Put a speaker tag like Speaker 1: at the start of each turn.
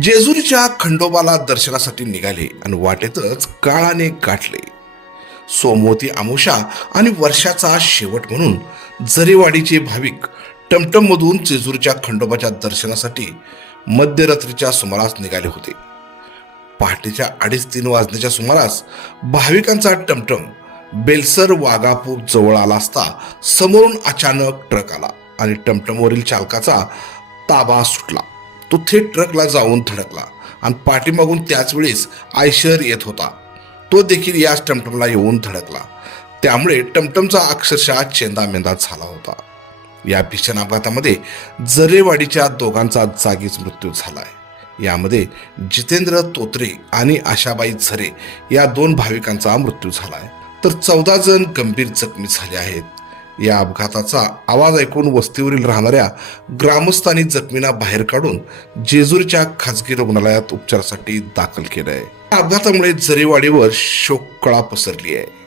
Speaker 1: जेजुरीच्या खंडोबाला दर्शनासाठी निघाले आणि वाटेतच काळाने गाठले. सोमवती आमुषा आणि वर्षाचा शेवट म्हणून जरेवाडीचे भाविक टमटममधून जेजुरीच्या खंडोबाच्या दर्शनासाठी मध्यरात्रीच्या सुमारास निघाले होते. पहाटेच्या अडीच तीन वाजण्याच्या सुमारास भाविकांचा टमटम बेलसर वाघापूर जवळ आला असता समोरून अचानक ट्रक आला आणि टमटमवरील चालकाचा ताबा सुटला. तो थेट ट्रकला जाऊन धडकला आणि पाठीमागून त्याच वेळेस आयशर येत होता. तो देखील याच टमटमला येऊन धडकला. त्यामुळे टमटमचा अक्षरशः चेंदामेंदा झाला होता. या भीषण अपघातामध्ये जरेवाडीच्या दोघांचा जागीच मृत्यू झालाय. यामध्ये जितेंद्र तोत्रे आणि आशाबाई झरे या दोन भाविकांचा मृत्यू झालाय. तर चौदा जण गंभीर जखमी झाले आहेत. या अपघाताचा आवाज ऐकून वस्तीवरील राहणाऱ्या ग्रामस्थांनी जखमींना बाहेर काढून जेजूरच्या खासगी रुग्णालयात उपचारासाठी दाखल केलं आहे या अपघातामुळे जरीवाडीवर शोककळा पसरली आहे.